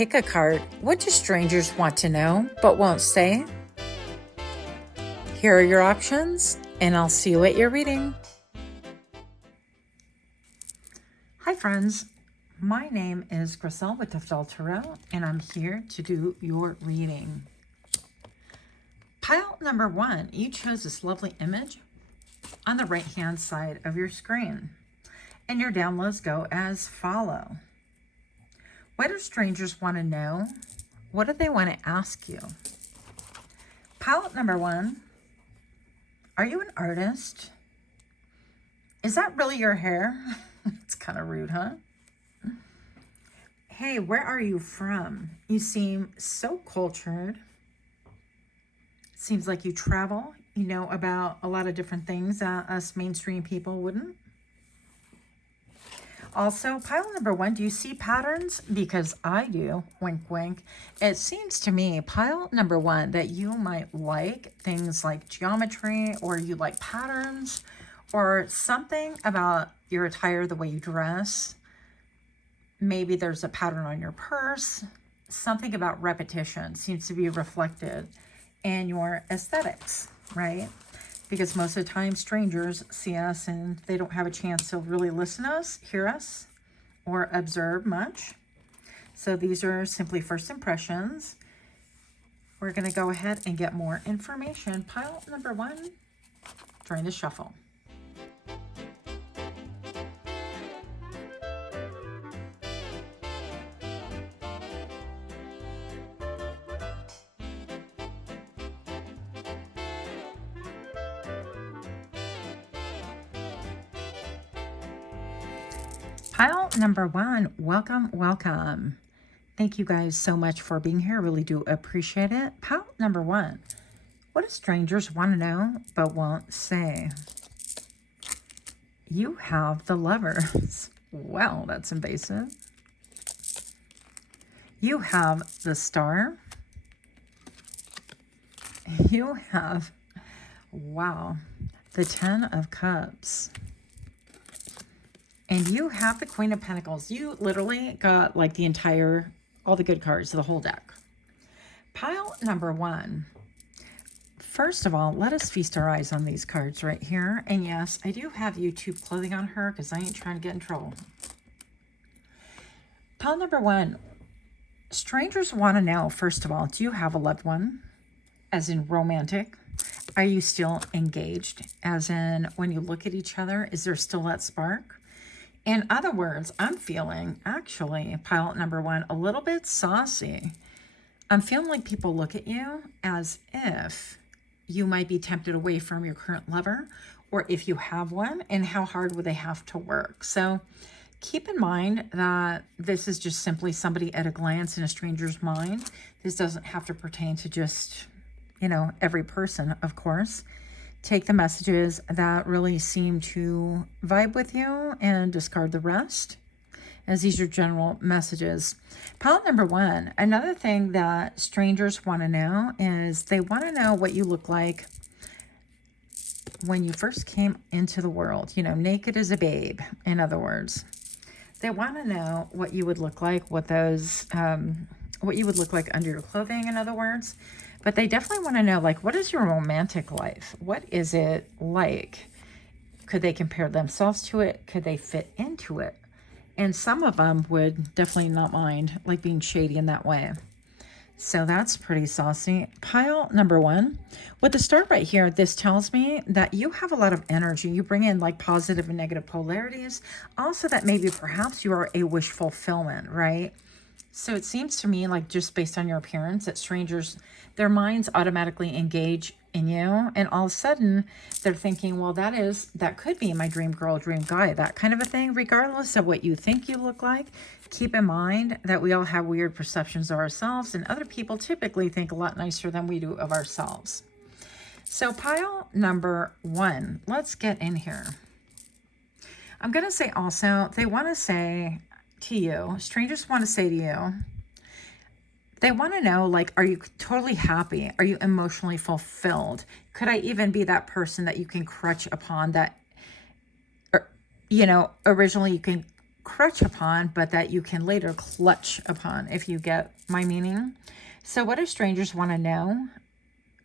Pickacard. What do strangers want to know but won't say? Here are your options, and I'll see you at your reading. Hi friends, my name is Griselle with Toughdolltarot, and I'm here to do your reading. Pile number 1, you chose this lovely image on the right hand side of your screen, and your downloads go as follow. What do strangers want to know? What do they want to ask you? Pile number 1, are you an artist? Is that really your hair? It's kind of rude, huh? Hey, where are you from? You seem so cultured. Seems like you travel. You know about a lot of different things that us mainstream people wouldn't. Also, pile number 1, do you see patterns? Because I do. Wink, wink. It seems to me, pile number 1, that you might like things like geometry, or you like patterns, or something about your attire, the way you dress. Maybe there's a pattern on your purse. Something about repetition seems to be reflected in your aesthetics, right? Because most of the time strangers see us and they don't have a chance to really listen to us, hear us, or observe much. So these are simply first impressions. We're going to go ahead and get more information. Pile number 1 during the shuffle. Pile number 1, welcome, welcome. Thank you guys so much for being here. I really do appreciate it. Pile number 1, what do strangers want to know but won't say? You have the Lovers. Well, that's invasive. You have the Star. You have, wow, the 10 of Cups. And you have the Queen of Pentacles. You literally got like the entire, all the good cards, the whole deck. Pile number 1. First of all, let us feast our eyes on these cards right here. And yes, I do have YouTube clothing on her because I ain't trying to get in trouble. Pile number 1. Strangers want to know, first of all, do you have a loved one? As in romantic. Are you still engaged? As in, when you look at each other, is there still that spark? In other words, I'm feeling, actually, pile number 1, a little bit saucy. I'm feeling like people look at you as if you might be tempted away from your current lover, or if you have one, and how hard would they have to work. So keep in mind that this is just simply somebody at a glance in a stranger's mind. This doesn't have to pertain to just, you know, every person, of course. Take the messages that really seem to vibe with you and discard the rest, as these are general messages. Pile number 1, another thing that strangers want to know is they want to know what you look like when you first came into the world, you know, naked as a babe, in other words. They want to know what you would look like, what those, what you would look like under your clothing, in other words. But they definitely want to know, like, what is your romantic life? What is it like? Could they compare themselves to it? Could they fit into it? And some of them would definitely not mind, like, being shady in that way. So that's pretty saucy. Pile number 1. With the Star right here, this tells me that you have a lot of energy. You bring in, like, positive and negative polarities. Also that maybe perhaps you are a wish fulfillment, right? So it seems to me, like, just based on your appearance, that strangers, their minds automatically engage in you. And all of a sudden, they're thinking, well, that could be my dream girl, dream guy, that kind of a thing. Regardless of what you think you look like, keep in mind that we all have weird perceptions of ourselves. And other people typically think a lot nicer than we do of ourselves. So pile number 1, let's get in here. I'm going to say also, they want to say to you, strangers want to say to you, they want to know, like, are you totally happy? Are you emotionally fulfilled? Could I even be that person that you can crutch upon, that, or, you know, originally you can crutch upon, but that you can later clutch upon, if you get my meaning. So what do strangers want to know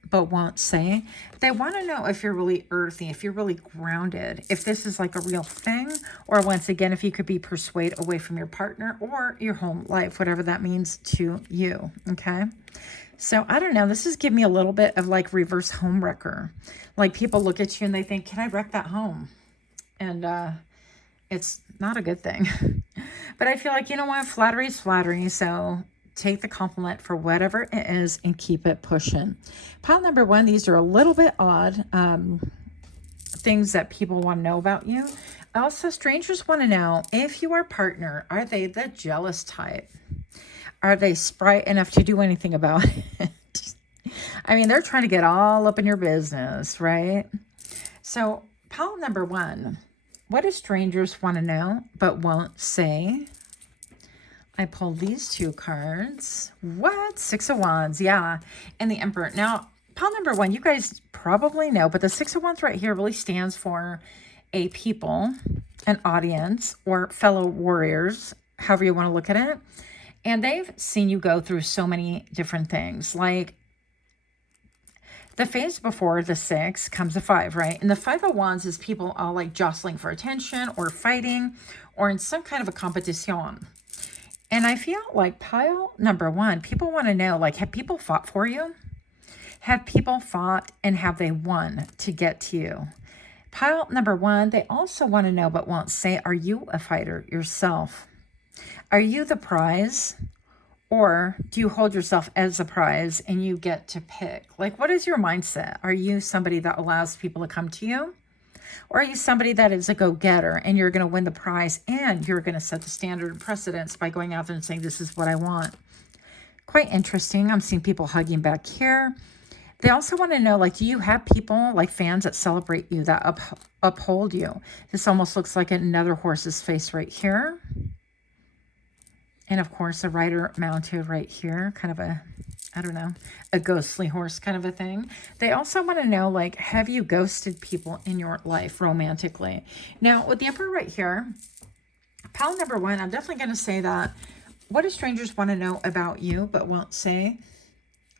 but won't say? They want to know if you're really earthy, if you're really grounded, if this is like a real thing, or once again, if you could be persuaded away from your partner or your home life, whatever that means to you, okay? So I don't know, this is giving me a little bit of like reverse home wrecker. Like people look at you and they think, can I wreck that home? And it's not a good thing. But I feel like, you know what, flattery is flattery, so take the compliment for whatever it is and keep it pushing. Pile number 1, these are a little bit odd things that people want to know about you. Also, strangers want to know if you are a partner, are they the jealous type? Are they sprite enough to do anything about it? I mean, they're trying to get all up in your business, right? So pile number 1, what do strangers want to know but won't say? I pulled these 2 cards. What? 6 of Wands. Yeah. And the Emperor. Now, pile number 1, you guys probably know, but the 6 of Wands right here really stands for a people, an audience, or fellow warriors, however you want to look at it. And they've seen you go through so many different things. Like the phase before the 6 comes a 5, right? And the 5 of Wands is people all like jostling for attention or fighting or in some kind of a competition. And I feel like pile number 1, people want to know, like, have people fought for you? Have people fought and have they won to get to you? Pile number 1, they also want to know but won't say, are you a fighter yourself? Are you the prize? Or do you hold yourself as a prize and you get to pick? Like, what is your mindset? Are you somebody that allows people to come to you? Or are you somebody that is a go-getter and you're going to win the prize and you're going to set the standard and precedence by going out there and saying, this is what I want? Quite interesting. I'm seeing people hugging back here. They also want to know, like, do you have people, like fans that celebrate you, that uphold you? This almost looks like another horse's face right here. And of course, a rider mounted right here, kind of a, I don't know, a ghostly horse kind of a thing. They also want to know, like, have you ghosted people in your life romantically? Now, with the Emperor right here, pile number 1, I'm definitely going to say that what do strangers want to know about you but won't say?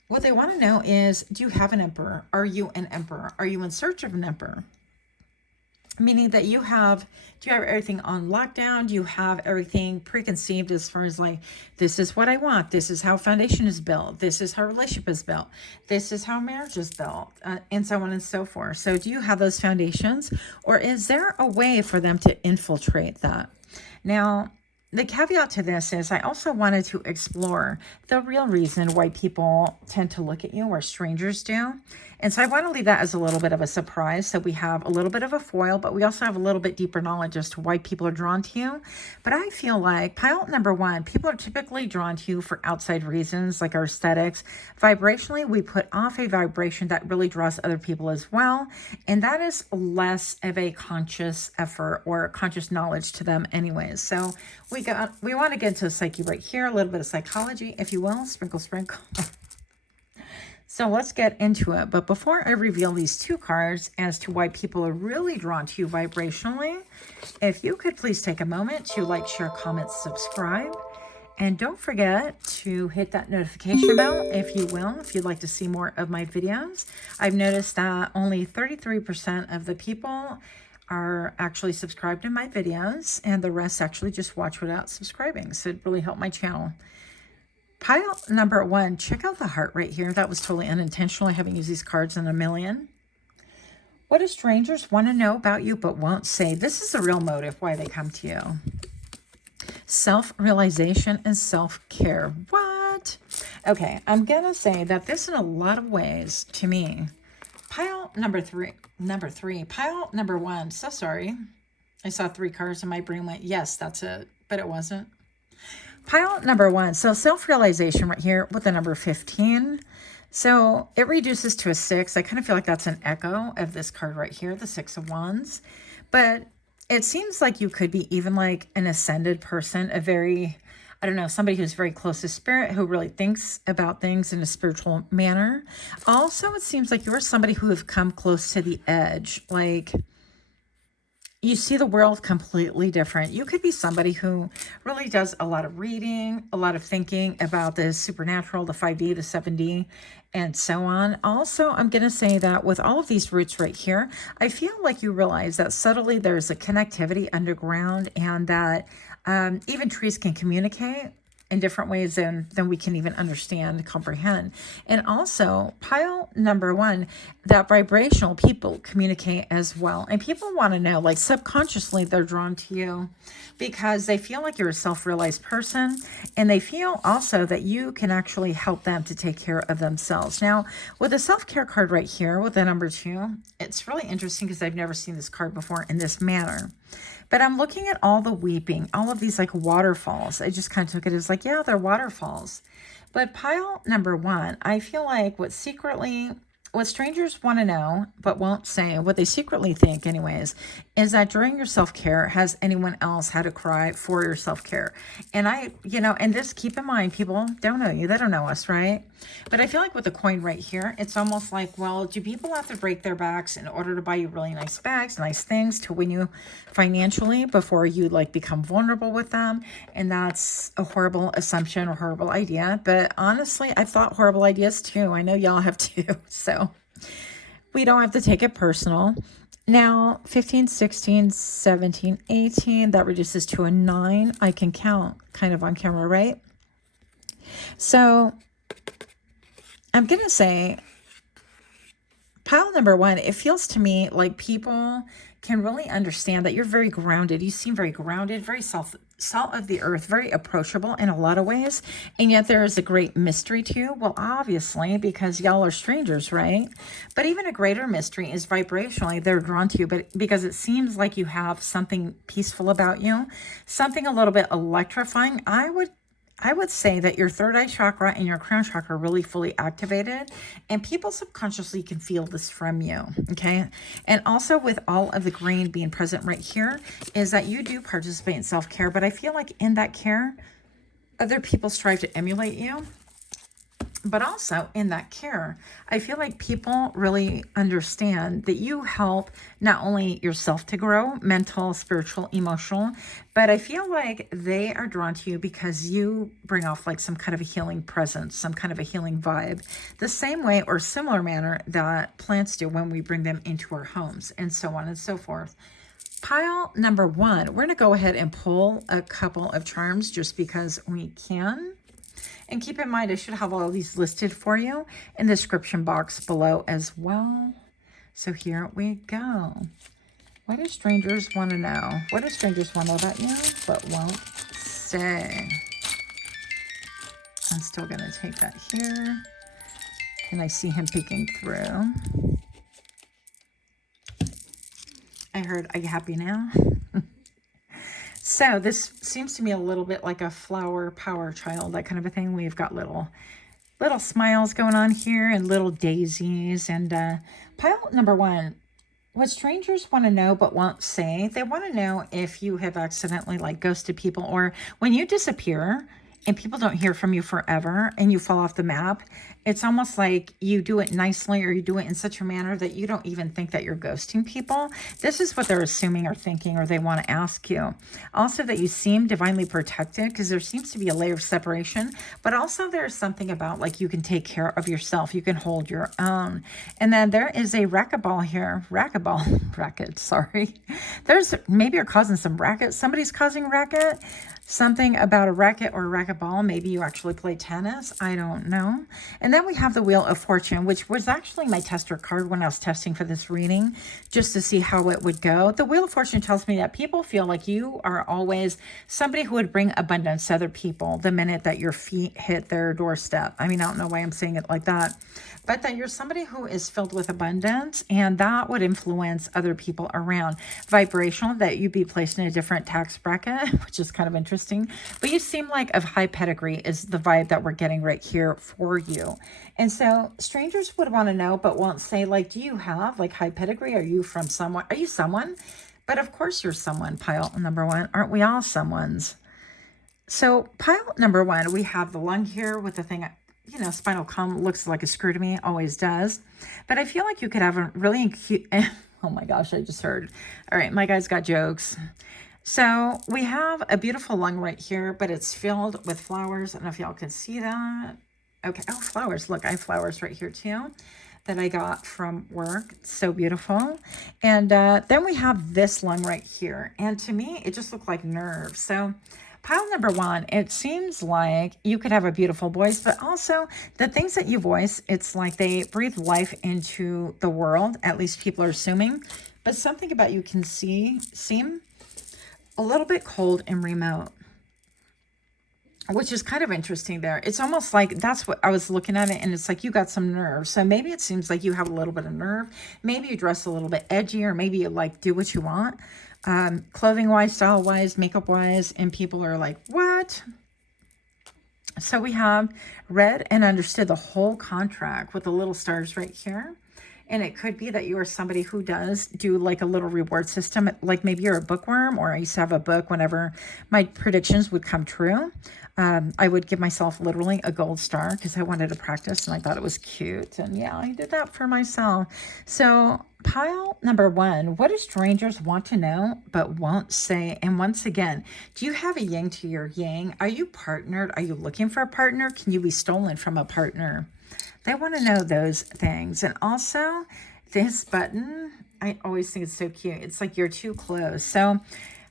What they want to know is, do you have an emperor? Are you an emperor? Are you in search of an emperor? Meaning that do you have everything on lockdown? Do you have everything preconceived as far as like, this is what I want. This is how foundation is built. This is how relationship is built. This is how marriage is built, and so on and so forth. So do you have those foundations, or is there a way for them to infiltrate that? Now, the caveat to this is I also wanted to explore the real reason why people tend to look at you, or strangers do. And so I want to leave that as a little bit of a surprise. So we have a little bit of a foil, but we also have a little bit deeper knowledge as to why people are drawn to you. But I feel like pile number 1, people are typically drawn to you for outside reasons, like our aesthetics. Vibrationally, we put off a vibration that really draws other people as well. And that is less of a conscious effort or conscious knowledge to them anyways. So we want to get into psyche right here, a little bit of psychology, if you will, sprinkle, sprinkle. So let's get into it. But before I reveal these 2 cards as to why people are really drawn to you vibrationally, if you could please take a moment to like, share, comment, subscribe. And don't forget to hit that notification bell, if you will, if you'd like to see more of my videos. I've noticed that only 33% of the people are actually subscribed to my videos, and the rest actually just watch without subscribing. So it really helped my channel. Pile number 1, check out the heart right here. That was totally unintentional. I haven't used these cards in a million. What do strangers want to know about you but won't say? This is the real motive why they come to you. Self-realization and self-care. What? Okay, I'm going to say that this in a lot of ways, to me, pile number 3, pile number 1. So sorry. I saw 3 cards and my brain went, yes, that's it. But it wasn't. Pile number 1. So self-realization right here with the number 15. So it reduces to a 6. I kind of feel like that's an echo of this card right here, the 6 of Wands. But it seems like you could be even like an ascended person, a very, I don't know, somebody who's very close to spirit, who really thinks about things in a spiritual manner. Also, it seems like you're somebody who have come close to the edge. Like, you see the world completely different. You could be somebody who really does a lot of reading, a lot of thinking about the supernatural, the 5D, the 7D, and so on. Also, I'm going to say that with all of these roots right here, I feel like you realize that subtly there's a connectivity underground, and that even trees can communicate in different ways than we can even understand, comprehend. And also, pile number one, that vibrational people communicate as well. And people want to know, like subconsciously, they're drawn to you because they feel like you're a self-realized person. And they feel also that you can actually help them to take care of themselves. Now, with the self-care card right here, with the number 2, it's really interesting because I've never seen this card before in this manner. But I'm looking at all the weeping, all of these like waterfalls. I just kind of took it as like, yeah, they're waterfalls. But pile number 1, I feel like what strangers want to know but won't say, what they secretly think anyways, is that during your self-care, has anyone else had to cry for your self-care? And and this, keep in mind, people don't know you. They don't know us, right? But I feel like with the coin right here, it's almost like, well, do people have to break their backs in order to buy you really nice bags, nice things to win you financially before you like become vulnerable with them? And that's a horrible assumption or horrible idea. But honestly, I've thought horrible ideas too. I know y'all have too. So we don't have to take it personal. Now, 15, 16, 17, 18, that reduces to a 9. I can count kind of on camera, right? So I'm going to say pile number 1, it feels to me like people can really understand that you're very grounded. You seem very grounded, very salt of the earth, very approachable in a lot of ways. And yet there is a great mystery to you. Well, obviously, because y'all are strangers, right? But even a greater mystery is vibrationally, they're drawn to you, but because it seems like you have something peaceful about you, something a little bit electrifying. I would say that your third eye chakra and your crown chakra are really fully activated, and people subconsciously can feel this from you, okay? And also with all of the green being present right here is that you do participate in self-care, but I feel like in that care, other people strive to emulate you. But also in that care, I feel like people really understand that you help not only yourself to grow, mental, spiritual, emotional, but I feel like they are drawn to you because you bring off like some kind of a healing presence, some kind of a healing vibe, the same way or similar manner that plants do when we bring them into our homes, and so on and so forth. Pile number 1, we're going to go ahead and pull a couple of charms just because we can. And keep in mind, I should have all these listed for you in the description box below as well. So here we go. What do strangers want to know? What do strangers want to know about you, but won't say? I'm still going to take that here. Can I see him peeking through? I heard, are you happy now? So this seems to me a little bit like a flower power child, that kind of a thing. We've got little smiles going on here and little daisies. And pile number 1, what strangers want to know but won't say, they want to know if you have accidentally like ghosted people, or when you disappear and people don't hear from you forever and you fall off the map, it's almost like you do it nicely or you do it in such a manner that you don't even think that you're ghosting people. This is what they're assuming or thinking, or they want to ask you. Also that you seem divinely protected because there seems to be a layer of separation, but also there's something about like you can take care of yourself. You can hold your own. And then there is a racquetball here. Racket, sorry. Maybe you're causing some racket. Somebody's causing racket. Something about a racket or a racquetball. Maybe you actually play tennis. I don't know. And then we have the Wheel of Fortune, which was actually my tester card when I was testing for this reading, just to see how it would go. The Wheel of Fortune tells me that people feel like you are always somebody who would bring abundance to other people the minute that your feet hit their doorstep. I mean, I don't know why I'm saying it like that, but that you're somebody who is filled with abundance, and that would influence other people around. Vibrational, that you'd be placed in a different tax bracket, which is kind of interesting. But you seem like of high pedigree is the vibe that we're getting right here for you. And so strangers would want to know but won't say, like, do you have like high pedigree? Are you from someone? Are you someone? But of course you're someone, pile number 1. Aren't we all someone's? So pile number 1, we have the lung here with the thing, you know, spinal column looks like a screw to me, always does. But I feel like you could have a really cute, Oh my gosh, I just heard. All right, my guy's got jokes. So we have a beautiful lung right here, but it's filled with flowers. I don't know if y'all can see that. Okay, oh, flowers. Look, I have flowers right here too that I got from work. It's so beautiful. And then we have this lung right here. And to me, it just looked like nerves. So pile number one, it seems like you could have a beautiful voice, but also the things that you voice, it's like they breathe life into the world. At least people are assuming. But something about you can seem a little bit cold and remote, which is kind of interesting there. It's almost like that's what I was looking at it, and it's like you got some nerve. So maybe it seems like you have a little bit of nerve. Maybe you dress a little bit edgy, or maybe you like do what you want, clothing wise, style wise, makeup wise, and people are like, what? So we have read and understood the whole contract with the little stars right here. And it could be that you are somebody who does do like a little reward system. Like maybe you're a bookworm, or I used to have a book whenever my predictions would come true. I would give myself literally a gold star because I wanted to practice and I thought it was cute. And yeah, I did that for myself. So pile number one, what do strangers want to know but won't say? And once again, do you have a yin to your yang? Are you partnered? Are you looking for a partner? Can you be stolen from a partner? They want to know those things. And also this button, I always think it's so cute. It's like you're too close. So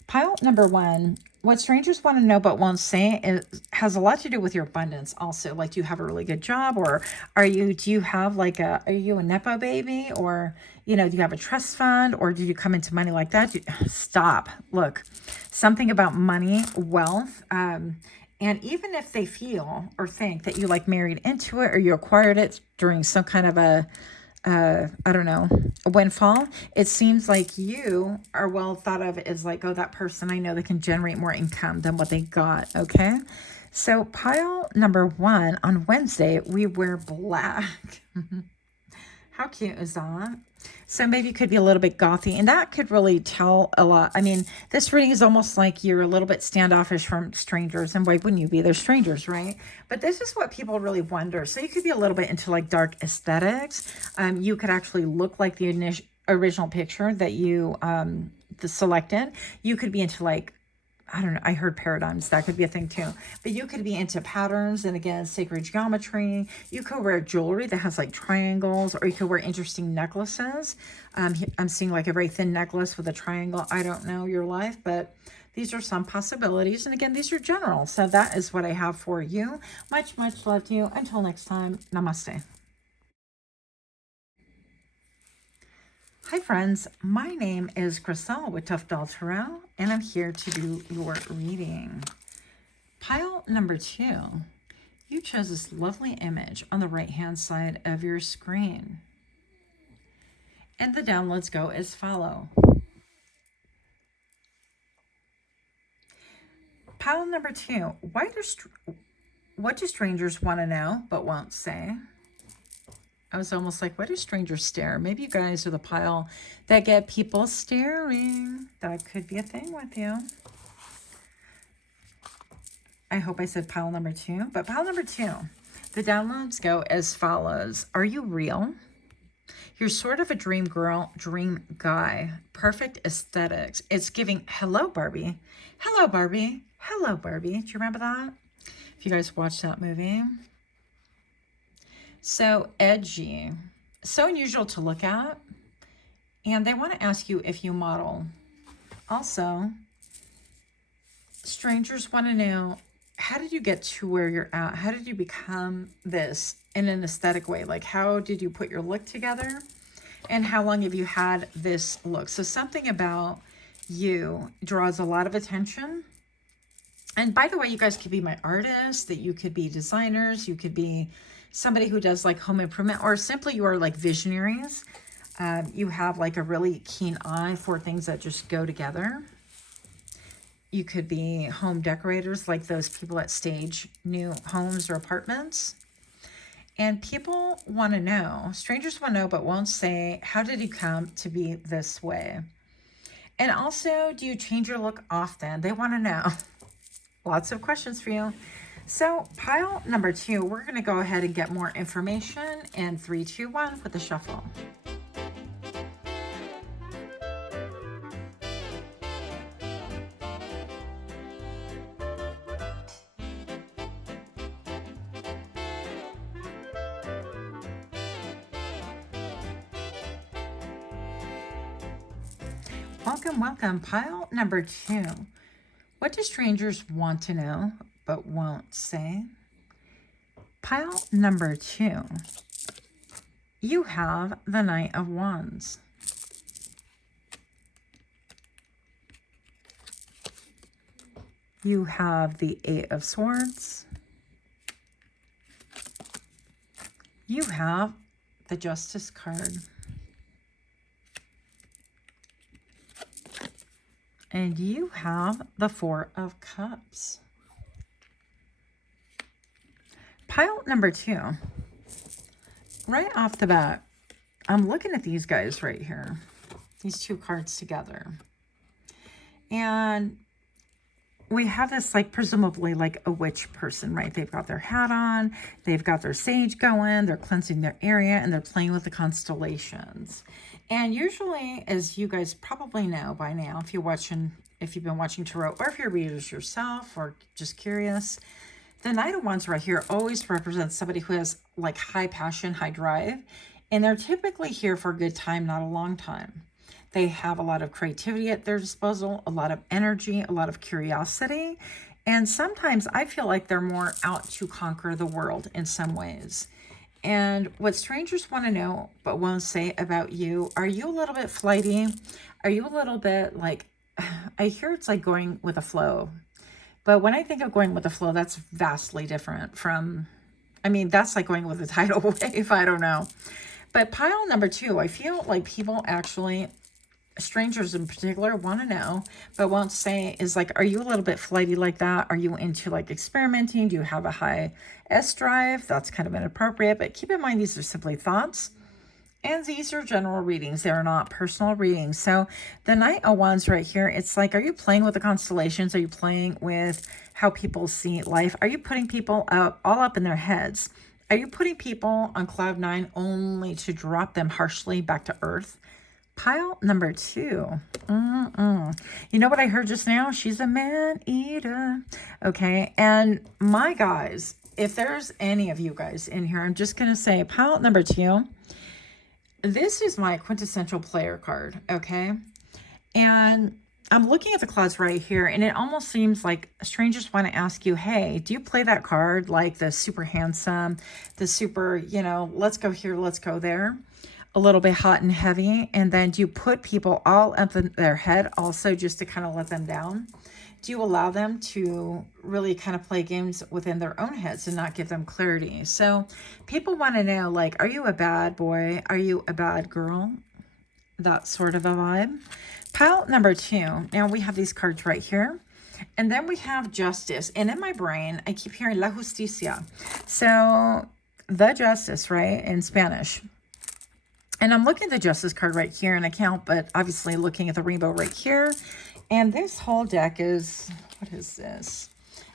pile number one, what strangers want to know but won't say has a lot to do with your abundance also. Like, do you have a really good job, or do you have like are you a Nepo baby, or, you know, do you have a trust fund, or do you come into money like that? Stop. Look, something about money, wealth, and even if they feel or think that you like married into it, or you acquired it during some kind of a, I don't know, a windfall, it seems like you are well thought of as like, oh, that person, I know they can generate more income than what they got. Okay. So pile number one, on Wednesday, we wear black. How cute is that? So maybe you could be a little bit gothy, and that could really tell a lot. I mean, this reading is almost like you're a little bit standoffish from strangers, and why wouldn't you be? They're strangers, right? But this is what people really wonder. So you could be a little bit into like dark aesthetics. You could actually look like the original picture that you selected. You could be into like, I don't know, I heard paradigms. That could be a thing too. But you could be into patterns and, again, sacred geometry. You could wear jewelry that has like triangles, or you could wear interesting necklaces. I'm seeing like a very thin necklace with a triangle. I don't know your life, but these are some possibilities. And again, these are general. So that is what I have for you. Much, much love to you. Until next time, namaste. Hi friends, my name is Crystal with Toughdolltarot, and I'm here to do your reading. Pile number two, you chose this lovely image on the right-hand side of your screen. And the downloads go as follow. Pile number two, what do strangers want to know but won't say? I was almost like, what do strangers stare? Maybe you guys are the pile that get people staring. That could be a thing with you. I hope I said pile number two. But pile number two, the downloads go as follows. Are you real? You're sort of a dream girl, dream guy. Perfect aesthetics. It's giving, hello, Barbie. Hello, Barbie. Hello, Barbie. Do you remember that? If you guys watched that movie. So edgy, so unusual to look at, and they want to ask you if you model. Also, strangers want to know, how did you get to where you're at? How did you become this in an aesthetic way? Like, how did you put your look together? And how long have you had this look? So something about you draws a lot of attention. And by the way, you guys could be my artists, that you could be designers, you could be somebody who does like home improvement, or simply you are like visionaries. You have like a really keen eye for things that just go together. You could be home decorators, like those people that stage new homes or apartments. And people want to know, strangers want to know but won't say, how did you come to be this way? And also, do you change your look often? They want to know. Lots of questions for you. So pile number two, we're going to go ahead and get more information in 3, 2, 1 with the shuffle. Welcome, welcome. Pile number 2. What do strangers want to know but won't say? Pile number 2. You have the Knight of Wands. You have the 8 of Swords. You have the Justice card. And you have the 4 of Cups. Pile number 2. Right off the bat, I'm looking at these guys right here. These 2 cards together. And we have this, like, presumably like a witch person, right? They've got their hat on, they've got their sage going, they're cleansing their area, and they're playing with the constellations. And usually, as you guys probably know by now, if you've been watching tarot, or if you're readers yourself, or just curious, the Knight of Wands right here always represents somebody who has like high passion, high drive, and they're typically here for a good time, not a long time. They have a lot of creativity at their disposal, a lot of energy, a lot of curiosity. And sometimes I feel like they're more out to conquer the world in some ways. And what strangers want to know but won't say about you, are you a little bit flighty? Are you a little bit like, I hear it's like going with the flow. But when I think of going with the flow, that's vastly different from, I mean, that's like going with the tidal wave. I don't know. But pile number 2, I feel like people actually, strangers in particular, want to know but won't say is like, are you a little bit flighty like that? Are you into like experimenting? Do you have a high S drive? That's kind of inappropriate, but keep in mind these are simply thoughts, and these are general readings. They're not personal readings. So the Knight of Wands right here, it's like, are you playing with the constellations? Are you playing with how people see life? Are you putting people all up in their heads? Are you putting people on cloud 9 only to drop them harshly back to earth? Pile number 2. You know what I heard just now? She's a man-eater. Okay, and my guys, if there's any of you guys in here, I'm just going to say pile number 2. This is my quintessential player card, okay? And I'm looking at the clouds right here, and it almost seems like strangers want to ask you, hey, do you play that card like the super handsome, the super, you know, let's go here, let's go there, a little bit hot and heavy, and then do you put people all up in their head also just to kind of let them down? Do you allow them to really kind of play games within their own heads and not give them clarity? So people want to know, like, are you a bad boy? Are you a bad girl? That sort of a vibe. Pile number 2. Now we have these cards right here. And then we have Justice. And in my brain, I keep hearing La Justicia. So the Justice, right, in Spanish. And I'm looking at the Justice card right here, and I can't help but obviously looking at the rainbow right here. And this whole deck is, what is this?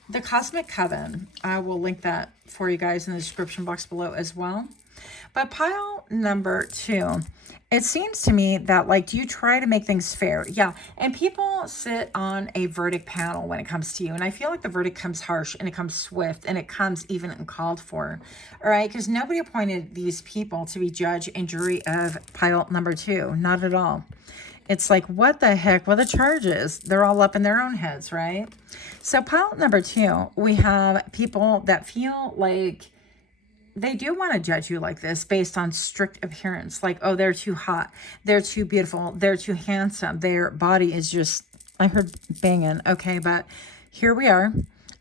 The Cosmic Coven. I will link that for you guys in the description box below as well. But pile number 2, it seems to me that, like, do you try to make things fair? Yeah, and people sit on a verdict panel when it comes to you. And I feel like the verdict comes harsh, and it comes swift, and it comes even uncalled for. All right, because nobody appointed these people to be judge and jury of pile number 2. Not at all. It's like, what the heck? What are the charges? They're all up in their own heads, right? So pile number 2, we have people that feel like they do want to judge you like this based on strict appearance. Like, oh, they're too hot. They're too beautiful. They're too handsome. Their body is just, I heard banging. Okay, but here we are.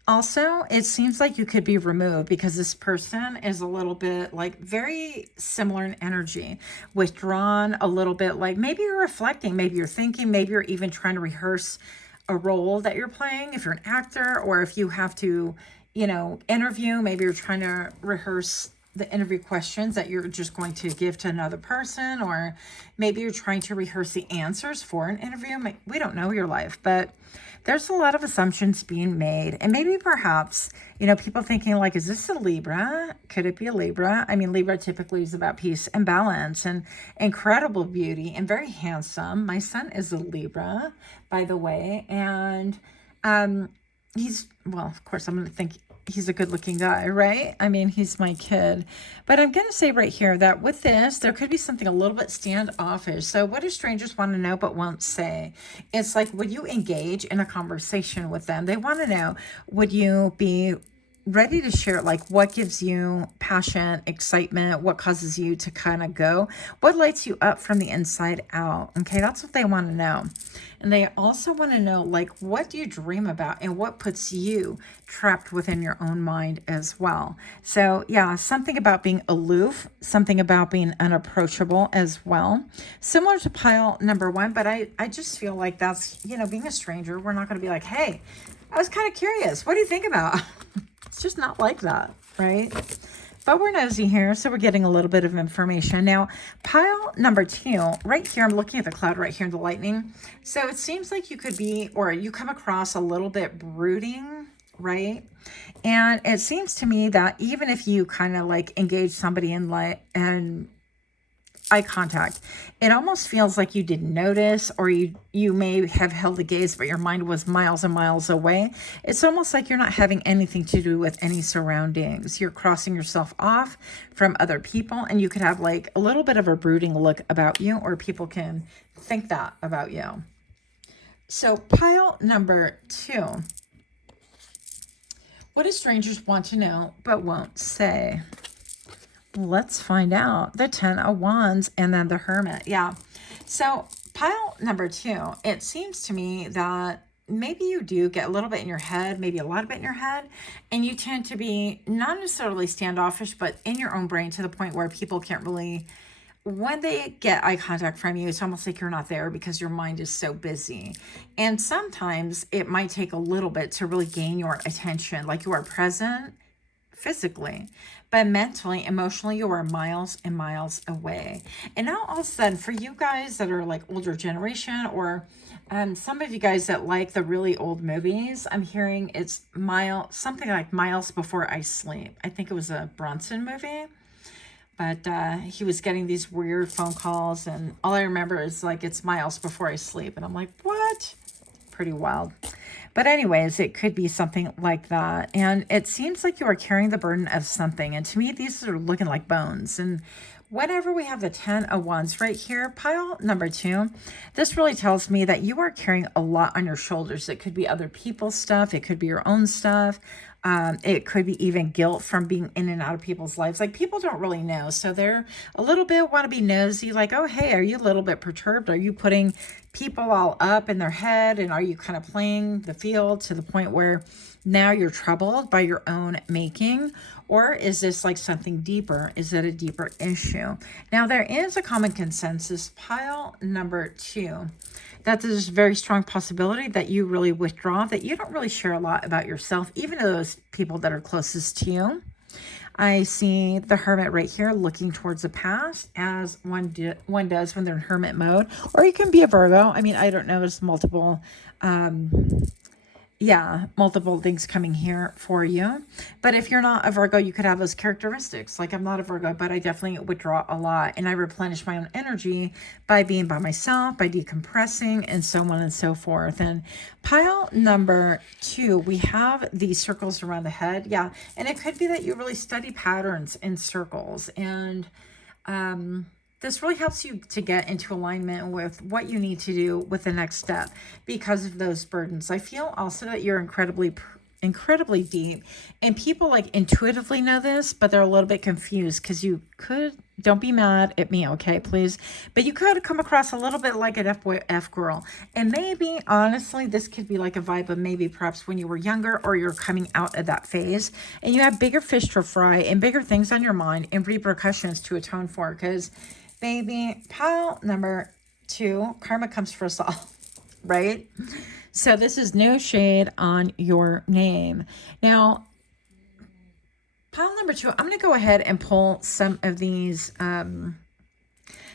Also, it seems like you could be removed because this person is a little bit like very similar in energy, withdrawn, a little bit like maybe you're reflecting, maybe you're thinking, maybe you're even trying to rehearse a role that you're playing. If you're an actor, or if you have to, you know, interview, maybe you're trying to rehearse the interview questions that you're just going to give to another person, or maybe you're trying to rehearse the answers for an interview. We don't know your life, but there's a lot of assumptions being made. And maybe perhaps, you know, people thinking like, is this a Libra? Could it be a Libra? I mean, Libra typically is about peace and balance and incredible beauty and very handsome. My son is a Libra, by the way. And he's, well, of course, I'm going to think he's a good looking guy, right? I mean, he's my kid. But I'm going to say right here that with this, there could be something a little bit standoffish. So what do strangers want to know but won't say? It's like, would you engage in a conversation with them? They want to know, would you be ready to share, like, what gives you passion, excitement, what causes you to kind of go, what lights you up from the inside out? Okay, that's what they want to know. And they also want to know, like, what do you dream about and what puts you trapped within your own mind as well. So yeah, something about being aloof, something about being unapproachable as well, similar to pile number one. But I just feel like that's, you know, being a stranger, we're not going to be like, hey, I was kind of curious, what do you think about? It's just not like that, right? But we're nosy here, so we're getting a little bit of information. Now, pile number two, right here, I'm looking at the cloud right here in the lightning. So it seems like you could be, or you come across a little bit brooding, right? And it seems to me that even if you kind of like engage somebody in light and eye contact, it almost feels like you didn't notice, or you may have held a gaze, but your mind was miles and miles away. It's almost like you're not having anything to do with any surroundings. You're crossing yourself off from other people, and you could have like a little bit of a brooding look about you, or people can think that about you. So pile number two, what do strangers want to know but won't say? Let's find out. The 10 of Wands and then the Hermit. Yeah. So pile number two, it seems to me that maybe you do get a little bit in your head, maybe a lot of it in your head, and you tend to be not necessarily standoffish, but in your own brain to the point where people can't really, when they get eye contact from you, it's almost like you're not there because your mind is so busy. And sometimes it might take a little bit to really gain your attention, like you are present physically, but mentally, emotionally, you are miles and miles away. And now all of a sudden, for you guys that are like older generation, or some of you guys that like the really old movies, I'm hearing it's something like Miles Before I Sleep. I think it was a Bronson movie, but he was getting these weird phone calls, and all I remember is like, it's Miles Before I Sleep. And I'm like, what? Pretty wild. But anyways, it could be something like that. And it seems like you are carrying the burden of something. And to me, these are looking like bones. And whenever we have the 10 of Wands right here, pile number two, this really tells me that you are carrying a lot on your shoulders. It could be other people's stuff. It could be your own stuff. It could be even guilt from being in and out of people's lives. Like, people don't really know. So they're a little bit want to be nosy. Like, oh, hey, are you a little bit perturbed? Are you putting people all up in their head? And are you kind of playing the field to the point where now you're troubled by your own making? Or is this like something deeper? Is it a deeper issue? Now, there is a common consensus, pile number two, that there's a very strong possibility that you really withdraw, that you don't really share a lot about yourself, even to those people that are closest to you. I see the Hermit right here looking towards the past, as one does when they're in hermit mode. Or you can be a Virgo. I mean, I don't know. There's multiple multiple things coming here for you. But if you're not a Virgo, you could have those characteristics. Like, I'm not a Virgo, but I definitely withdraw a lot. And I replenish my own energy by being by myself, by decompressing, and so on and so forth. And pile number two, we have these circles around the head. Yeah. And it could be that you really study patterns in circles. And this really helps you to get into alignment with what you need to do with the next step because of those burdens. I feel also that you're incredibly deep, and people like intuitively know this, but they're a little bit confused because you could, don't be mad at me, okay, please, but you could come across a little bit like an F-boy, F-girl. And maybe, honestly, this could be like a vibe of maybe perhaps when you were younger, or you're coming out of that phase and you have bigger fish to fry and bigger things on your mind and repercussions to atone for. Because baby, pile number two, karma comes for us all, right? So this is no shade on your name. Now, pile number two, I'm going to go ahead and pull some of these,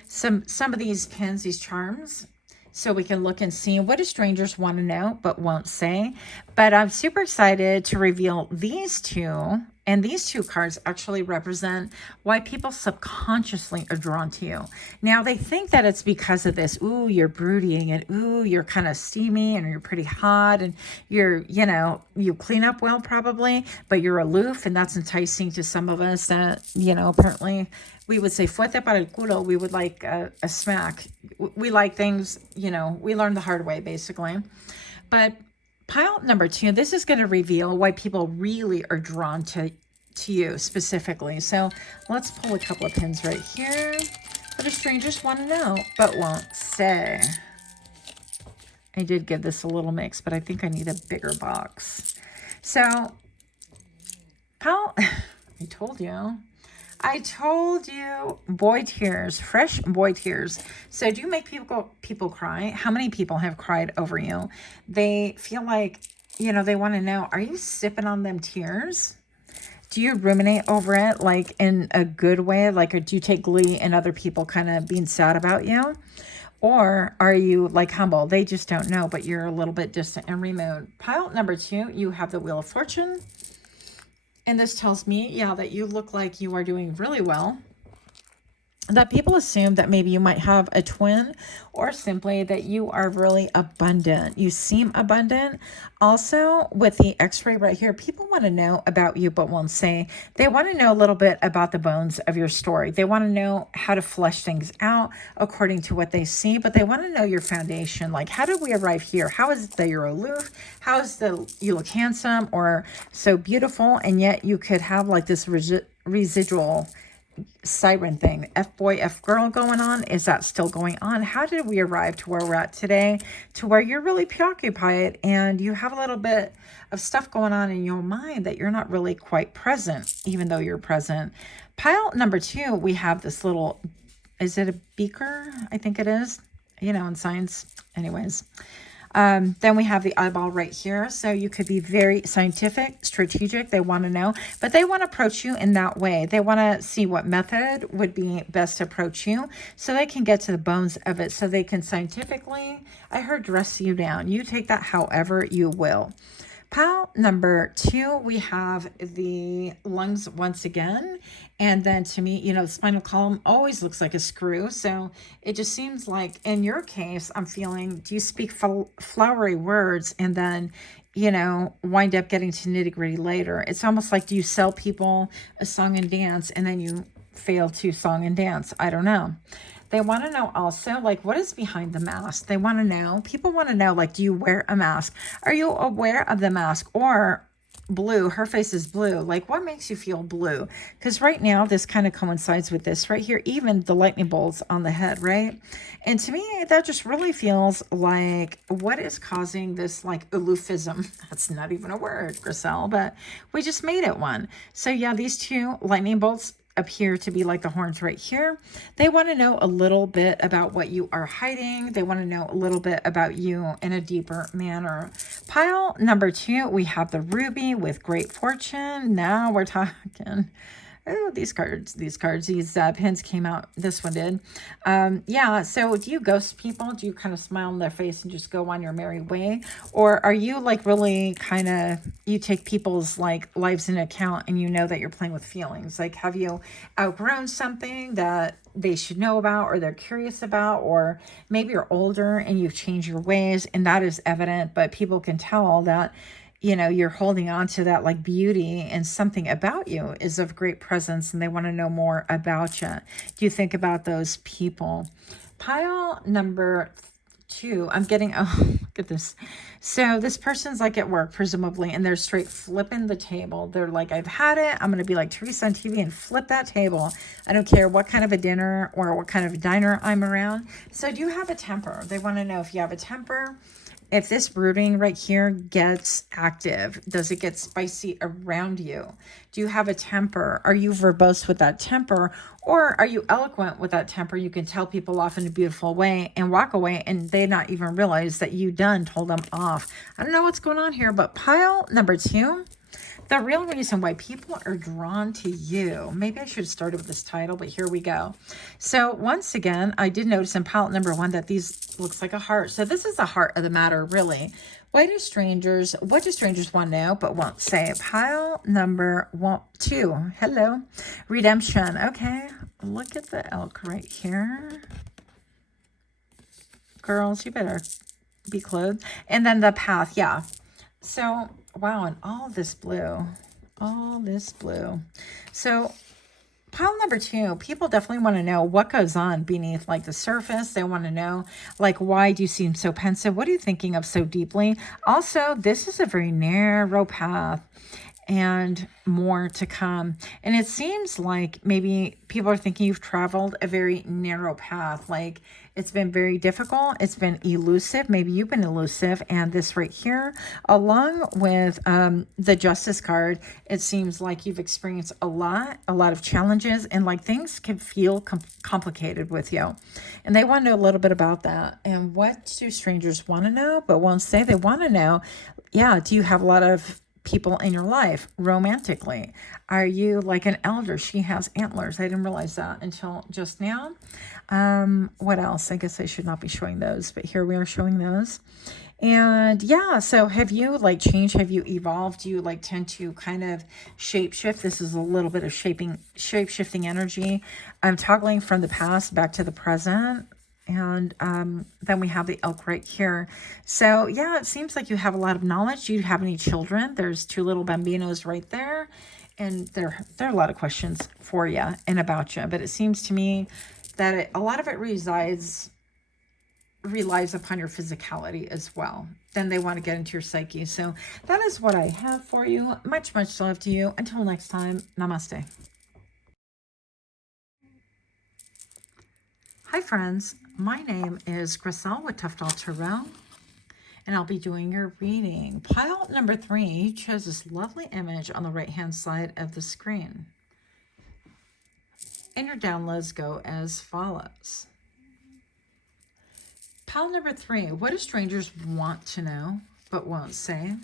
some of these pins, these charms, so we can look and see what do strangers want to know but won't say. But I'm super excited to reveal these two And these two cards actually represent why people subconsciously are drawn to you. Now, they think that it's because of this, ooh, you're brooding, and ooh, you're kind of steamy, and you're pretty hot, and you're, you know, you clean up well probably, but you're aloof, and that's enticing to some of us that, you know, apparently we would say fuerte para el culo. We would like a smack. We like things, you know, we learned the hard way, basically. But pile number 2, this is going to reveal why people really are drawn to you specifically. So let's pull a couple of pins right here. What do strangers want to know but won't say? I did give this a little mix, but I think I need a bigger box. So, pile, I told you, boy tears, fresh boy tears. So do you make people cry? How many people have cried over you? They feel like, you know, they want to know, are you sipping on them tears? Do you ruminate over it, like in a good way? Like, or do you take glee in other people kind of being sad about you? Or are you like humble? They just don't know, but you're a little bit distant and remote. Pile number 2, you have the Wheel of Fortune. And this tells me, yeah, that you look like you are doing really well. That people assume that maybe you might have a twin, or simply that you are really abundant. You seem abundant. Also, with the x-ray right here, people want to know about you but won't say. They want to know a little bit about the bones of your story. They want to know how to flesh things out according to what they see, but they want to know your foundation. Like, how did we arrive here? How is it that you're aloof? How is it you look handsome or so beautiful, and yet you could have like this residual siren thing, F-boy, F-girl going on? Is that still going on? How did we arrive to where we're at today, to where you're really preoccupied and you have a little bit of stuff going on in your mind that you're not really quite present, even though you're present? Pile number 2, we have this little, is it a beaker? I think it is, you know, in science. Anyways. Then we have the eyeball right here. So you could be very scientific, strategic. They want to know, but they want to approach you in that way. They want to see what method would be best to approach you so they can get to the bones of it. So they can scientifically, I heard, dress you down. You take that however you will. Pile number 2, we have the lungs once again. And then to me, you know, the spinal column always looks like a screw. So it just seems like in your case, I'm feeling, do you speak flowery words and then, you know, wind up getting to nitty gritty later? It's almost like, do you sell people a song and dance and then you fail to song and dance? I don't know. They want to know also, like, what is behind the mask? They want to know, people want to know, like, do you wear a mask? Are you aware of the mask? Or blue, her face is blue. Like, what makes you feel blue? Because right now, this kind of coincides with this right here, even the lightning bolts on the head, right? And to me, that just really feels like, what is causing this, like, aloofism? That's not even a word, Griselle, but we just made it one. So yeah, these 2 lightning bolts appear to be like the horns right here. They want to know a little bit about what you are hiding. They want to know a little bit about you in a deeper manner. Pile number 2, we have the ruby with great fortune. Now we're talking. Oh, these pins came out. This one did. Yeah, so do you ghost people? Do you kind of smile on their face and just go on your merry way? Or are you like really kind of, you take people's like lives into account and you know that you're playing with feelings? Like, have you outgrown something that they should know about or they're curious about? Or maybe you're older and you've changed your ways and that is evident, but people can tell that, you know, you're holding on to that like beauty and something about you is of great presence and they want to know more about you. Do you think about those people? Pile number 2, I'm getting, oh, look at this. So this person's like at work, presumably, and they're straight flipping the table. They're like, I've had it. I'm going to be like Teresa on TV and flip that table. I don't care what kind of a dinner or what kind of a diner I'm around. So do you have a temper? They want to know if you have a temper. If this brooding right here gets active, does it get spicy around you? Do you have a temper? Are you verbose with that temper? Or are you eloquent with that temper? You can tell people off in a beautiful way and walk away and they not even realize that you told them off. I don't know what's going on here, but pile number 2, the real reason why people are drawn to you. Maybe I should have started with this title, but here we go. So once again, I did notice in palette number 1 that these looks like a heart. So this is the heart of the matter, really. what do strangers want to know but won't say? Pile number 2. Hello. Redemption. Okay. Look at the elk right here. Girls, you better be clothed. And then the path. Yeah. So, wow. And all this blue. All this blue. So, pile number 2, people definitely want to know what goes on beneath like the surface. They want to know, like, why do you seem so pensive? What are you thinking of so deeply? Also, this is a very narrow path and more to come. And it seems like maybe people are thinking you've traveled a very narrow path. Like it's been very difficult. It's been elusive. Maybe you've been elusive. And this right here, along with the Justice card, it seems like you've experienced a lot of challenges, and like things can feel complicated with you. And they want to know a little bit about that. And what do strangers want to know but won't say? They want to know, yeah, do you have a lot of people in your life romantically? Are you like an elder? She has antlers. I didn't realize that until just now. What else? I guess I should not be showing those, but here we are showing those. And yeah, so have you like changed? Have you evolved? Do you like tend to kind of shapeshift? This is a little bit of shape-shifting energy. I'm toggling from the past back to the present. And then we have the elk right here. So yeah, it seems like you have a lot of knowledge. Do you have any children? There's 2 little bambinos right there. And there are a lot of questions for you and about you. But it seems to me that a lot of it relies upon your physicality as well. Then they want to get into your psyche. So that is what I have for you. Much, much love to you. Until next time, namaste. Hi friends, my name is Griselle with Toughdolltarot, and I'll be doing your reading. Pile number 3, you chose this lovely image on the right hand side of the screen. And your downloads go as follows. Pile number 3, what do strangers want to know but won't say?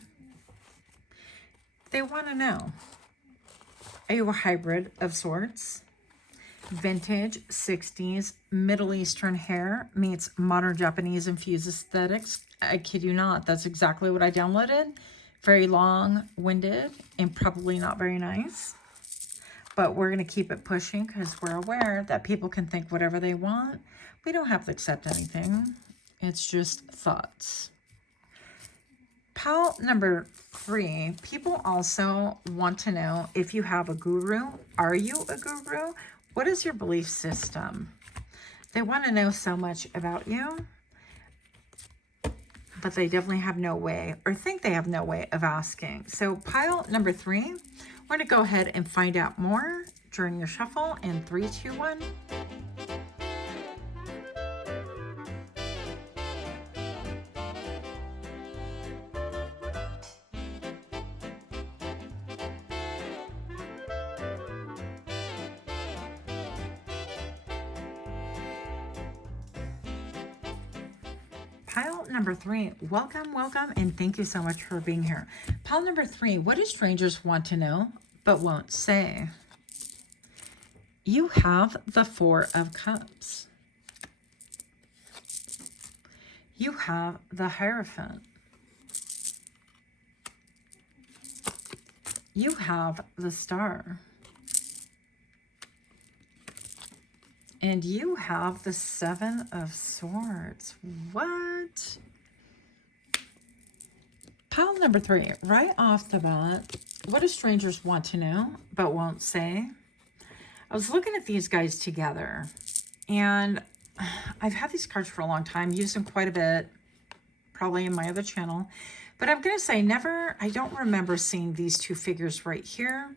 They want to know, are you a hybrid of sorts? Vintage 60s Middle Eastern hair meets modern Japanese infused aesthetics. I kid you not, that's exactly what I downloaded. Very long-winded and probably not very nice. But we're going to keep it pushing because we're aware that people can think whatever they want. We don't have to accept anything. It's just thoughts. Pile number 3, people also want to know if you have a guru. Are you a guru? What is your belief system? They want to know so much about you, but they definitely have no way, or think they have no way of asking. So pile number 3, we're going to go ahead and find out more during your shuffle in 3, 2, 1. Pile number 3, welcome, and thank you so much for being here. Pile number 3, what do strangers want to know but won't say? You have the 4 of Cups. You have the Hierophant. You have the Star. And you have the 7 of Swords. What? Pile number 3, right off the bat, what do strangers want to know but won't say? I was looking at these guys together, and I've had these cards for a long time, used them quite a bit, probably in my other channel. But I'm going to say I don't remember seeing these 2 figures right here.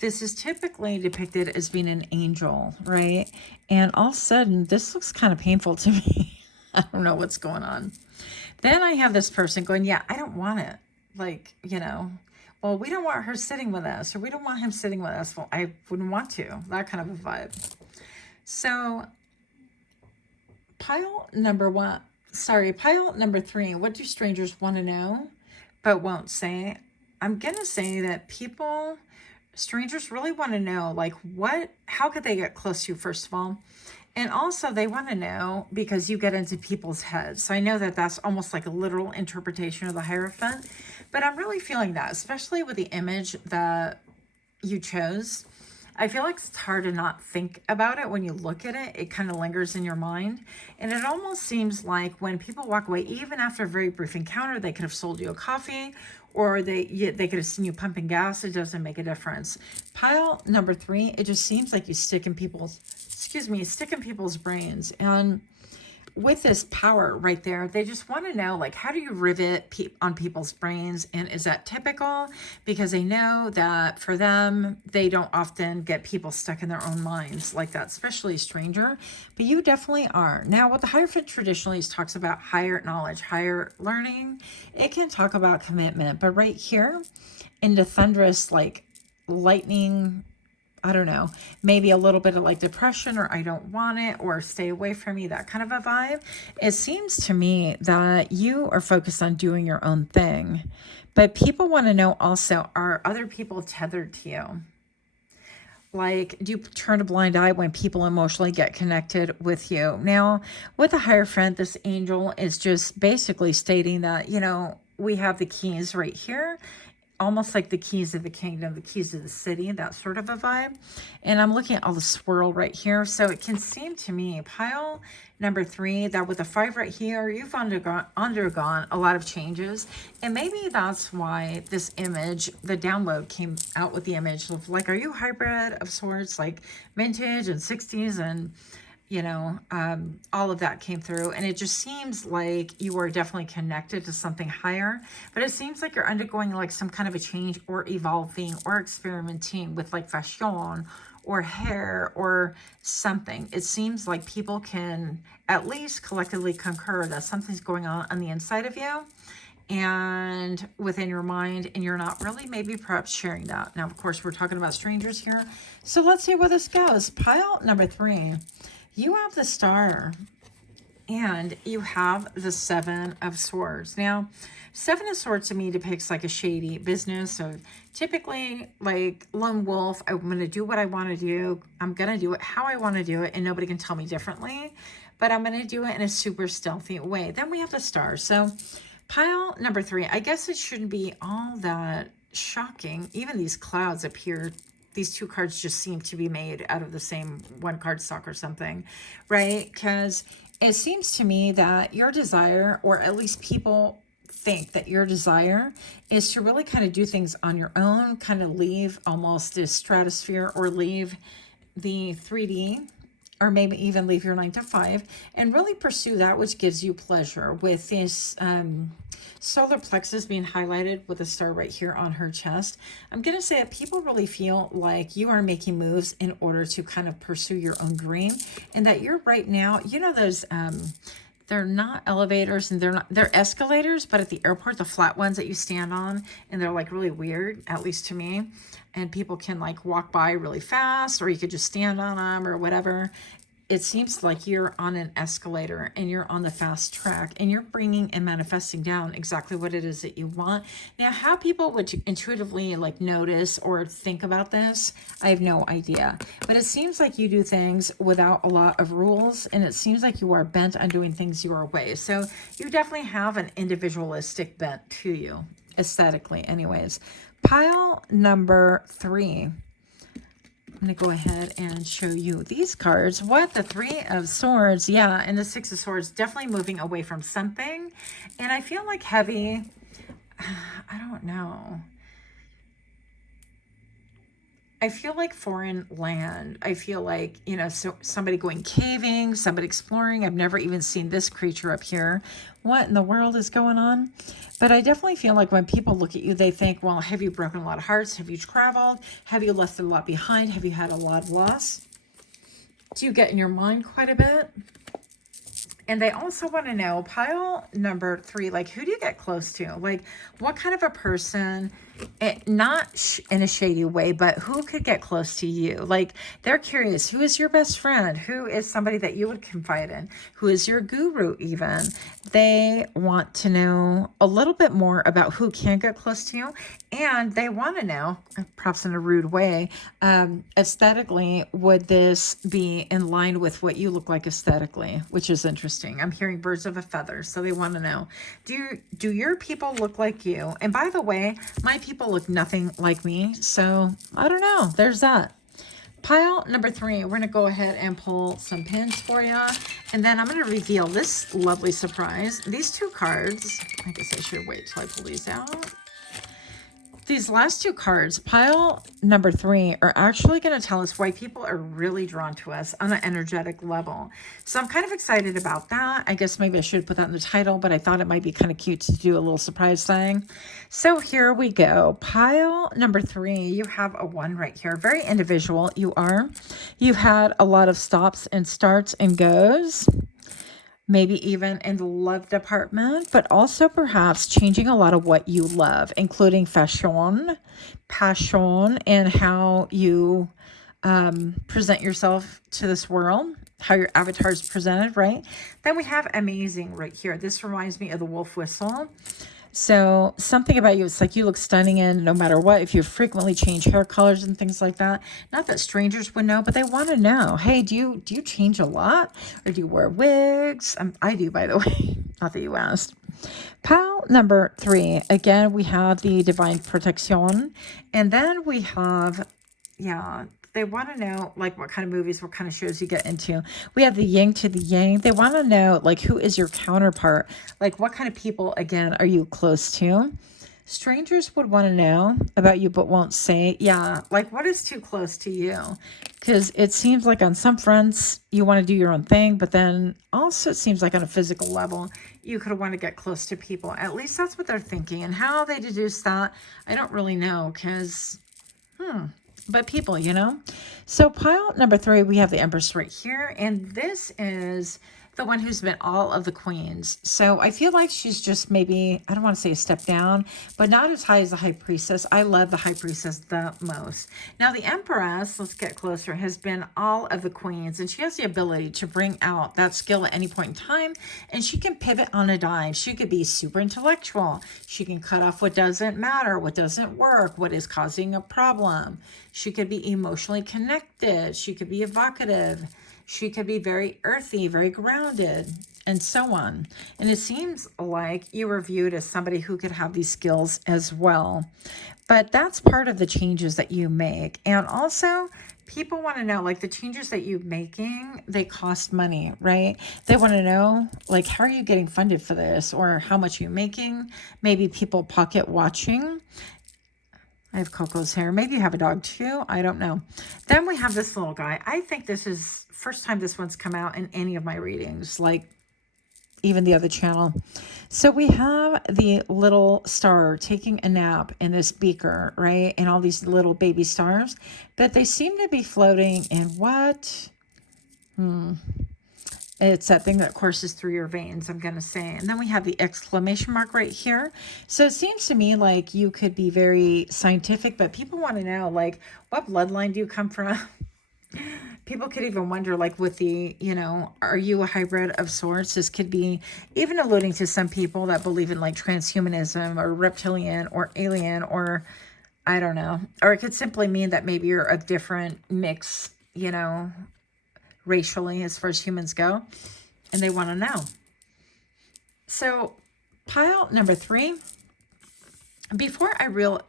This is typically depicted as being an angel, right? And all of a sudden, this looks kind of painful to me. I don't know what's going on. Then I have this person going, yeah, I don't want it. Like, you know, well, we don't want her sitting with us, or we don't want him sitting with us. Well, I wouldn't want to. That kind of a vibe. So pile number 3, what do strangers want to know but won't say? I'm going to say that strangers really want to know, like, how could they get close to you, first of all? And also they want to know, because you get into people's heads. So I know that that's almost like a literal interpretation of the Hierophant, but I'm really feeling that, especially with the image that you chose. I feel like it's hard to not think about it when you look at it. It kind of lingers in your mind. And it almost seems like when people walk away, even after a very brief encounter, they could have sold you a coffee, or they could have seen you pumping gas. It doesn't make a difference. Pile number 3, it just seems like you stick in people's, stick in people's brains. And with this power right there, they just want to know, like, how do you rivet on people's brains? And is that typical? Because they know that for them, they don't often get people stuck in their own minds like that, especially a stranger. But you definitely are. Now, what the Hierophant traditionally talks about, higher knowledge, higher learning, it can talk about commitment. But right here, in the thunderous, like, lightning, I don't know, maybe a little bit of like depression, or I don't want it, or stay away from me, that kind of a vibe. It seems to me that you are focused on doing your own thing. But people want to know also, are other people tethered to you? Like, do you turn a blind eye when people emotionally get connected with you? Now, with the Hierophant, this angel is just basically stating that, you know, we have the keys right here, almost like the keys of the kingdom, the keys of the city, that sort of a vibe. And I'm looking at all the swirl right here. So it can seem to me, pile number 3, that with the 5 right here, you've undergone a lot of changes. And maybe that's why this image, the download came out with the image of like, are you hybrid of sorts, like vintage and 60s and, you know, all of that came through. And it just seems like you are definitely connected to something higher, but it seems like you're undergoing like some kind of a change, or evolving, or experimenting with like fashion or hair or something. It seems like people can at least collectively concur that something's going on the inside of you and within your mind, and you're not really maybe perhaps sharing that. Now, of course, we're talking about strangers here. So let's see where this goes. Pile number 3. You have the Star, and you have the 7 of Swords. Now, 7 of Swords to me depicts like a shady business. So typically like lone wolf, I'm going to do what I want to do. I'm going to do it how I want to do it, and nobody can tell me differently. But I'm going to do it in a super stealthy way. Then we have the Star. So pile number 3, I guess it shouldn't be all that shocking. Even these clouds appear, these 2 cards just seem to be made out of the same 1 card stock or something, right? Because it seems to me that your desire, or at least people think that your desire, is to really kind of do things on your own, kind of leave almost this stratosphere, or leave the 3D, or maybe even leave your 9 to 5, and really pursue that which gives you pleasure. With this solar plexus being highlighted with a star right here on her chest, I'm going to say that people really feel like you are making moves in order to kind of pursue your own dream, and that you're right now, you know, those they're not elevators, and they're escalators, but at the airport, the flat ones that you stand on, and they're like really weird, at least to me, and people can like walk by really fast, or you could just stand on them or whatever. It seems like you're on an escalator, and you're on the fast track, and you're bringing and manifesting down exactly what it is that you want. Now, how people would intuitively like notice or think about this, I have no idea. But it seems like you do things without a lot of rules, and it seems like you are bent on doing things your way. So you definitely have an individualistic bent to you, aesthetically anyways. Pile number 3. I'm going to go ahead and show you these cards. What? The 3 of Swords. Yeah, and the 6 of Swords. Definitely moving away from something. And I feel like heavy. I don't know. I feel like foreign land. I feel like, you know, so somebody going caving, somebody exploring. I've never even seen this creature up here. What in the world is going on? But I definitely feel like when people look at you, they think, well, have you broken a lot of hearts? Have you traveled? Have you left a lot behind? Have you had a lot of loss? Do you get in your mind quite a bit? And they also want to know, pile number 3, like, who do you get close to? Like, what kind of a person not in a shady way, but who could get close to you? Like, they're curious. Who is your best friend? Who is somebody that you would confide in? Who is your guru even? They want to know a little bit more about who can get close to you. And they want to know, perhaps in a rude way, aesthetically, would this be in line with what you look like aesthetically? Which is interesting. I'm hearing birds of a feather. So they want to know, do your people look like you? And by the way, my people look nothing like me. So I don't know. There's that. Pile number 3, we're going to go ahead and pull some pins for you. And then I'm going to reveal this lovely surprise. These 2 cards, I guess I should wait till I pull these out. These last 2 cards, pile number 3, are actually going to tell us why people are really drawn to us on an energetic level. So I'm kind of excited about that. I guess maybe I should put that in the title, but I thought it might be kind of cute to do a little surprise thing. So here we go. Pile number 3, you have a 1 right here. Very individual you are. You've had a lot of stops and starts and goes. Maybe even in the love department, but also perhaps changing a lot of what you love, including fashion, passion, and how you present yourself to this world, how your avatar is presented, right? Then we have amazing right here. This reminds me of the wolf whistle. So something about you, it's like you look stunning in no matter what. If you frequently change hair colors and things like that, not that strangers would know, but they want to know, hey, do you change a lot? Or do you wear wigs? I do, by the way, not that you asked. Pile number 3, again, we have the divine protection. And then we have, yeah, they want to know, like, what kind of movies, what kind of shows you get into. We have the yin to the yang. They want to know, like, who is your counterpart? Like, what kind of people, again, are you close to? Strangers would want to know about you, but won't say. Yeah, like, what is too close to you? Because it seems like on some fronts, you want to do your own thing, but then also it seems like on a physical level, you could want to get close to people. At least that's what they're thinking. And how they deduce that, I don't really know, because, but people, you know. So pile number 3, we have the Empress right here. And this is the one who's been all of the queens. So I feel like she's just maybe, I don't want to say a step down, but not as high as the High Priestess. I love the High Priestess the most. Now the Empress, let's get closer, has been all of the queens. And she has the ability to bring out that skill at any point in time. And she can pivot on a dime. She could be super intellectual. She can cut off what doesn't matter, what doesn't work, what is causing a problem. She could be emotionally connected. She could be evocative. She could be very earthy, very grounded, and so on. And it seems like you were viewed as somebody who could have these skills as well. But that's part of the changes that you make. And also, people want to know, like, the changes that you're making, they cost money, right? They want to know, like, how are you getting funded for this? Or how much are you making? Maybe people pocket watching. I have Coco's hair. Maybe you have a dog too. I don't know. Then we have this little guy. I think this is first time this one's come out in any of my readings, like even the other channel. So we have the little star taking a nap in this beaker, right? And all these little baby stars. But they seem to be floating in what? It's that thing that courses through your veins, I'm going to say. And then we have the exclamation mark right here. So it seems to me like you could be very scientific, but people want to know, like, what bloodline do you come from? People could even wonder, like, with the, you know, are you a hybrid of sorts? This could be even alluding to some people that believe in, like, transhumanism or reptilian or alien or, I don't know. Or it could simply mean that maybe you're a different mix, you know, racially as far as humans go, and they want to know. So pile number 3, before I reveal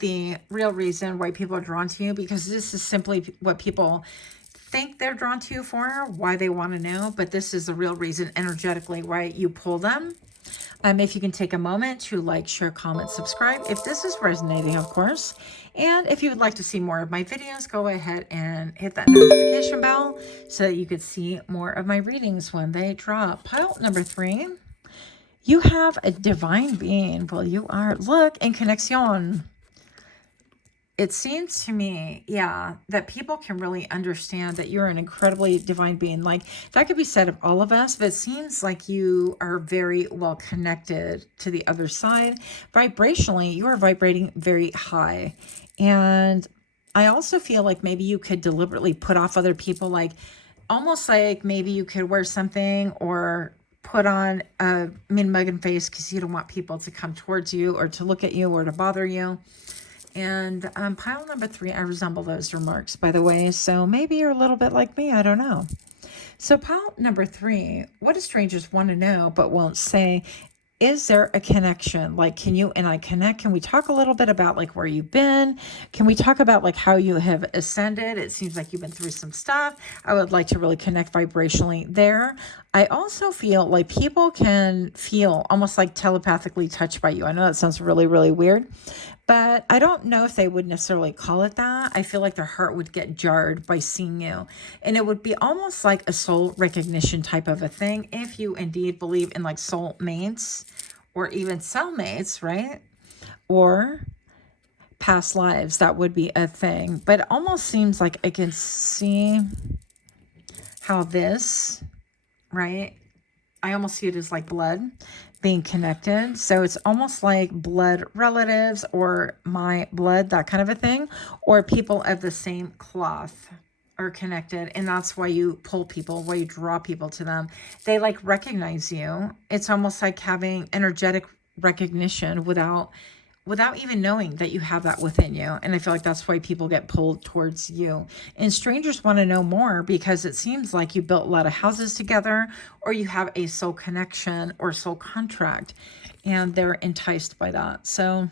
the real reason why people are drawn to you, because this is simply what people think they're drawn to you for, why they want to know, but this is the real reason energetically why you pull them. If you can take a moment to like, share, comment, subscribe, if this is resonating, of course. And if you would like to see more of my videos, go ahead and hit that notification bell so that you could see more of my readings when they drop. Pile number 3, you have a divine being. Well, you are, look, in connection. it seems to me, yeah, that people can really understand that you're an incredibly divine being. Like, that could be said of all of us, but it seems like you are very well connected to the other side. Vibrationally, you are vibrating very high. And I also feel like maybe you could deliberately put off other people, like almost like maybe you could wear something or put on a mean mug and face because you don't want people to come towards you or to look at you or to bother you. And pile number 3, I resemble those remarks, by the way. So maybe you're a little bit like me. I don't know. So pile number 3, what do strangers want to know but won't say? Is there a connection? Like, can you and I connect? Can we talk a little bit about like where you've been? Can we talk about like how you have ascended? It seems like you've been through some stuff. I would like to really connect vibrationally there. I also feel like people can feel almost like telepathically touched by you. I know that sounds really, really weird, but I don't know if they would necessarily call it that. I feel like their heart would get jarred by seeing you. And it would be almost like a soul recognition type of a thing if you indeed believe in like soul mates or even cellmates, right? Or past lives. That would be a thing. But it almost seems like I can see how this, right? I almost see it as like blood being connected. So it's almost like blood relatives or my blood, that kind of a thing, or people of the same cloth are connected. And that's why you pull people, why you draw people to them. They like recognize you. It's almost like having energetic recognition without even knowing that you have that within you. And I feel like that's why people get pulled towards you. And strangers want to know more because it seems like you built a lot of houses together, or you have a soul connection or soul contract, and they're enticed by that. So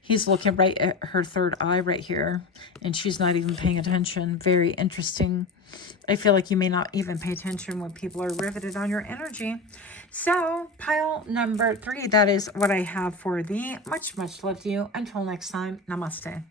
he's looking right at her third eye right here, and she's not even paying attention. Very interesting. I feel like you may not even pay attention when people are riveted on your energy. So pile number 3, that is what I have for thee. Much, much love to you. Until next time, namaste.